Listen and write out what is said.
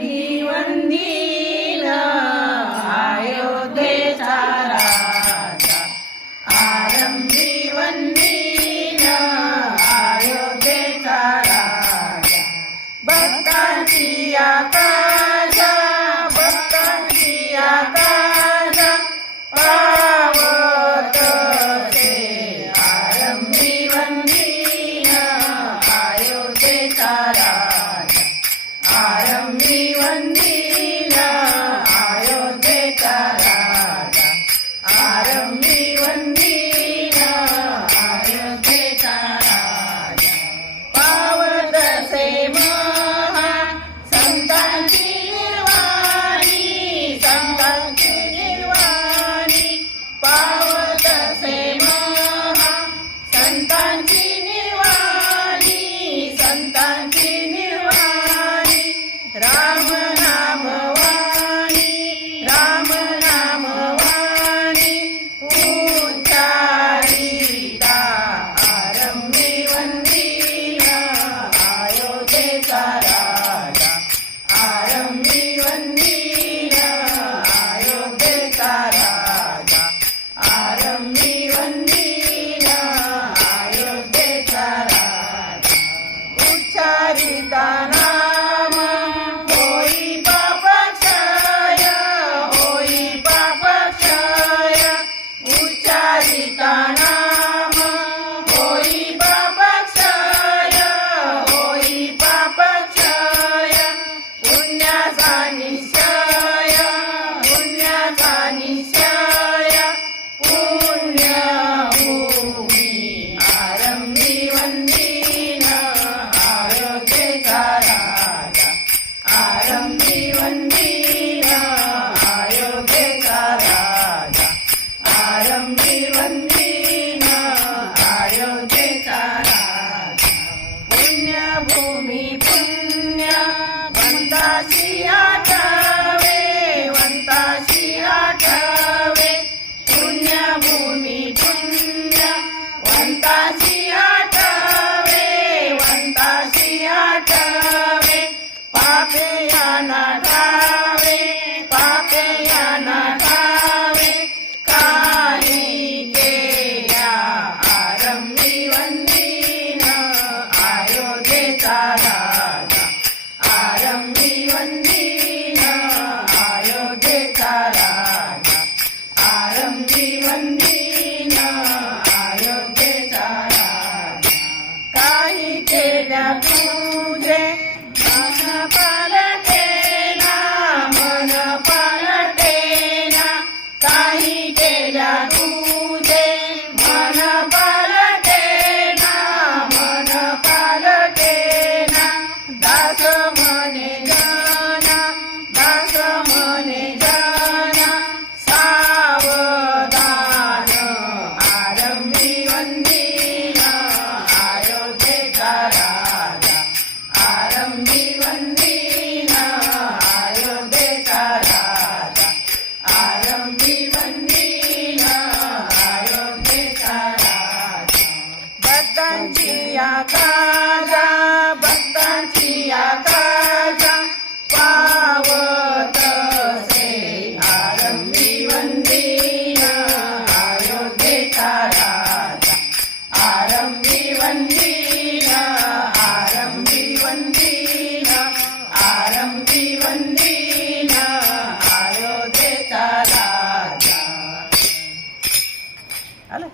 आरंभी वंदीन अयोध्येचा राजा, आरंभी वंदीन अयोध्येचा राजा, भक्तांची आकाशा, भक्तांची आकाशा पावत से, आरंभी वंदीन अयोध्येचा राजा, आरंभी वंदीन अयोध्येचा राजा, आरंभी वंदीन अयोध्येचा राजा, पावत से महा संतांची निर्वाणी, संतांची निर्वाणी, पावत से महा संतांची निर्वाणी, संतांची निर्वाणी, राम नाम वाणी, राम नाम वाणी उच्चारिता, आरंभी वंदीन अयोध्येचा राजा, आरंभी वंदीन अयोध्येचा राजा, आरंभी वंदीन अयोध्येचा राजा, उच्चारिता नाम होई पापक्षय, होई पापक्षय, उच्चारिता नाम होई पापक्षय, होई पापक्षय, पुण्याचा निश्चय, पुण्याचा निश्चय, पुण्यभूमी, आरंभी वंदीन अयोध्येचा राजा, आरंभी वंदीन अयोध्येचा राजा, आरंभी वंदीन अयोध्येचा राजा, पुण्यभूमी पुण्य वंताची आठवे, वंताची आठवे, पुण्यभूमी पुण्य वंताची आठवे, वंताची आठवे, पापे याना ठावे, पापे याना ठावे, काही केल्या, आरंभी वंदीन अयोध्येचा राजा, आरंभी वंदीन अयोध्येचा राजा, आरंभी वंदीन अयोध्येचा राजा, काही केल्या तुझे मन पालटेना, मन पालटेना, काही केल्या तुझे मन पालटेना, मन पालटेना, दास म्हणे जना, दास म्हणे जना सावधान, आरंभी वंदीन अयोध्येचा राजा, आरंभी वंदीन अयोध्येचा राजा, आरंभी वंदीन अयोध्येचा राजा, भक्तांची आकाशा, भक्तांची आकाशा पावत से, आरंभी वंदीन अयोध्येचा राजा, आरंभी वंदीन, आरंभी वंदीन, आरंभी वंदीन